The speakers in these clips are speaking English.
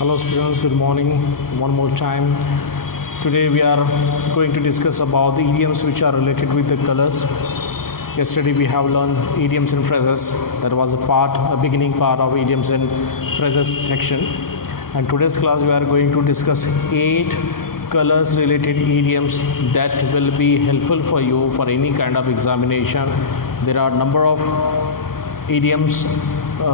Hello students, good morning one more time. Today we are going to discuss about the idioms which are related with the colors. Yesterday we have learned idioms and phrases. That was a beginning part of idioms and phrases section. And today's class we are going to discuss 8 colors related idioms that will be helpful for you for any kind of examination. There are number of idioms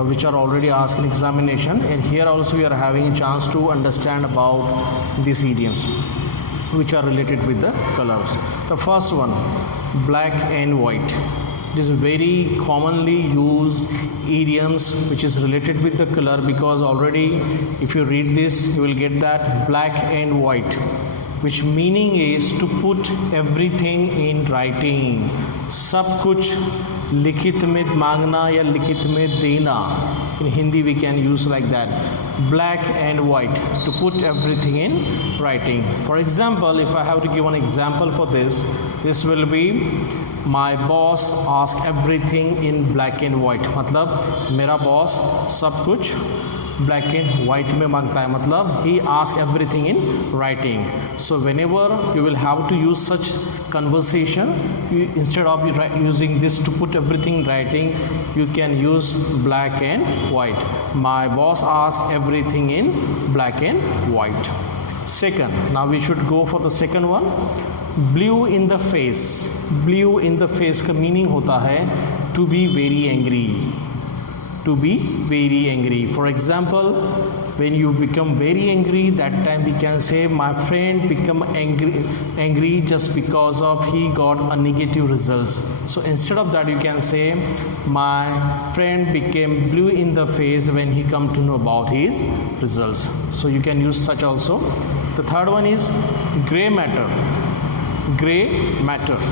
which are already asked in examination, and here also we are having a chance to understand about these idioms which are related with the colors. The first one, black and white. It is very commonly used idioms which is related with the color, because already if you read this you will get that black and white, which meaning is to put everything in writing. सब कुछ लिखित में मांगना या लिखित में देना. In Hindi we can use like that. Black and white, to put everything in writing. For example, if I have to give one example for this will be my boss ask everything in black and white. मतलब मेरा boss सब कुछ black and white में मांगता है, मतलब he ask everything in writing. So whenever you will have to use such conversation, instead of using this to put everything in writing, you can use black and white. My boss asked everything in black and white. Second, now we should go for the second one, blue in the face. Blue in the face का meaning होता है to be very angry. To be very angry. For example, when you become very angry, that time we can say my friend become angry just because of he got a negative results. So instead of that you can say my friend became blue in the face when he come to know about his results. So you can use such also. The third one is gray matter. Gray matter.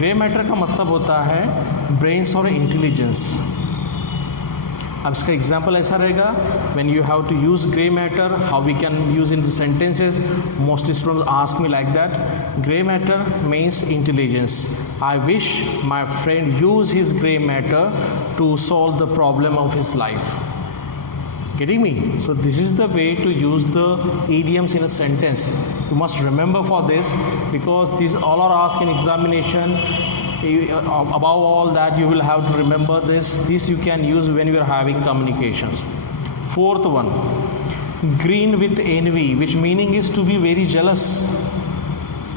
Gray matter का मतलब होता है brains और intelligence. अब इसका example ऐसा रहेगा, when you have to use gray matter, how we can use in the sentences. Most students ask me like that. Gray matter means intelligence. I wish my friend use his gray matter to solve the problem of his life. Getting me? So this is the way to use the idioms in a sentence. You must remember for this, because these all are asked in examination. Above all that you will have to remember this you can use when you are having communications. Fourth one, green with envy, which meaning is to be very jealous.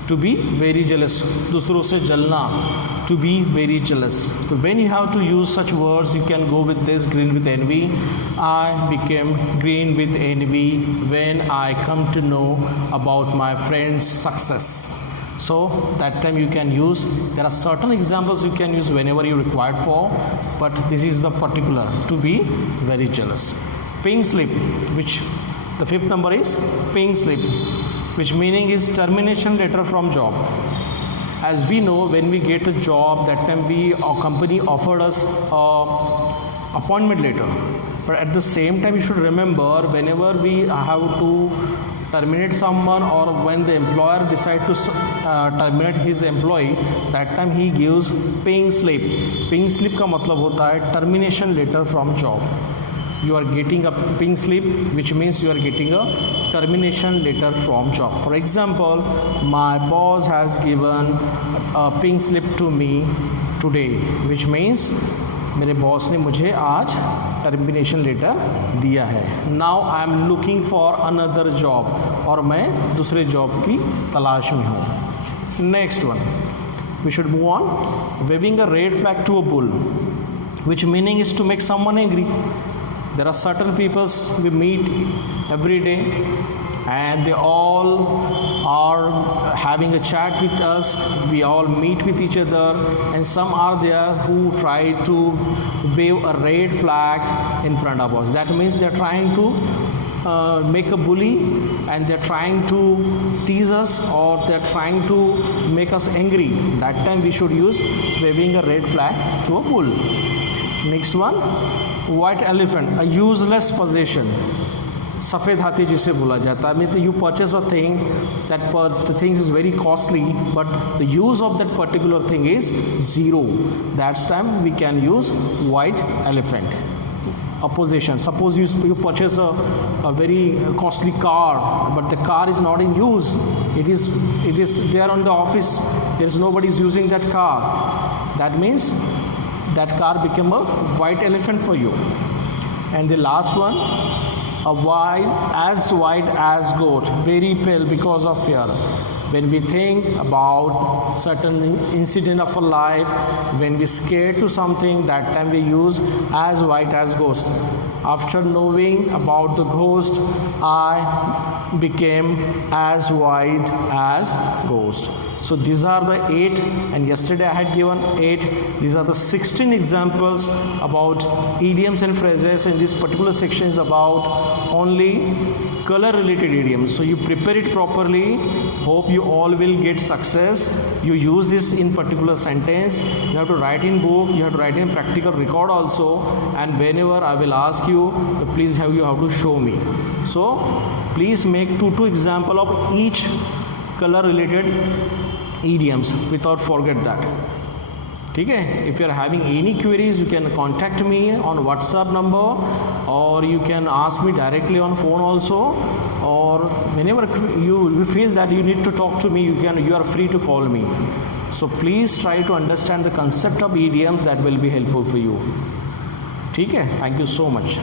To be very jealous, दूसरों से जलना, to be very jealous. So when you have to use such words, you can go with this, green with envy. I became green with envy when I come to know about my friend's success. So that time you can use, there are certain examples you can use whenever you required for, but this is the particular, to be very jealous. Pink slip, which the fifth number is pink slip, which meaning is termination letter from job. As we know, when we get a job, that time our company offered us appointment letter, but at the same time you should remember, whenever we have to terminate someone, or when the employer decide to terminate his employee, that time he gives pink slip. Pink slip का मतलब होता है termination letter from job. You are getting a pink slip, which means you are getting a termination letter from job. For example, my boss has given a pink slip to me today, which means मेरे boss ने मुझे आज termination letter दिया है. Now I am looking for another job, और मैं दूसरे job की तलाश में हूँ. Next one, we should move on. Waving a red flag to a bull, which meaning is to make someone angry. There are certain peoples we meet every day and they all are having a chat with us, we all meet with each other, and some are there who try to wave a red flag in front of us. That means they are trying to make a bully, and they are trying to tease us, or they are trying to make us angry. That time we should use waving a red flag to a bull. Next one, white elephant, a useless possession. सफ़ेद हाथी जिसे बोला जाता है. Mean you purchase a thing, that the thing is very costly, but the use of that particular thing is zero. That's time we can use white elephant. a possession. Suppose you purchase a very costly car, but the car is not in use. It is there on the office. There is nobody is using that car. That means that car became a white elephant for you. And the last one, a white as goat, very pale because of fear. When we think about certain incident of our life, when we scared to something, that time we use as white as ghost. After knowing about the ghost, I became as white as ghost. So these are the 8, and yesterday I had given 8. These are the 16 examples about idioms and phrases. In this particular section is about only color related idioms. So you prepare it properly. Hope you all will get success. You use this in particular sentence. You have to write in book. You have to write in practical record also. And whenever I will ask you, please you have to show me. So please make two example of each color related idioms without forget that. Okay? If you are having any queries, you can contact me on WhatsApp number, or you can ask me directly on phone also, or whenever you feel that you need to talk to me, you are free to call me. So please try to understand the concept of idioms. That will be helpful for you. Okay? Thank you so much.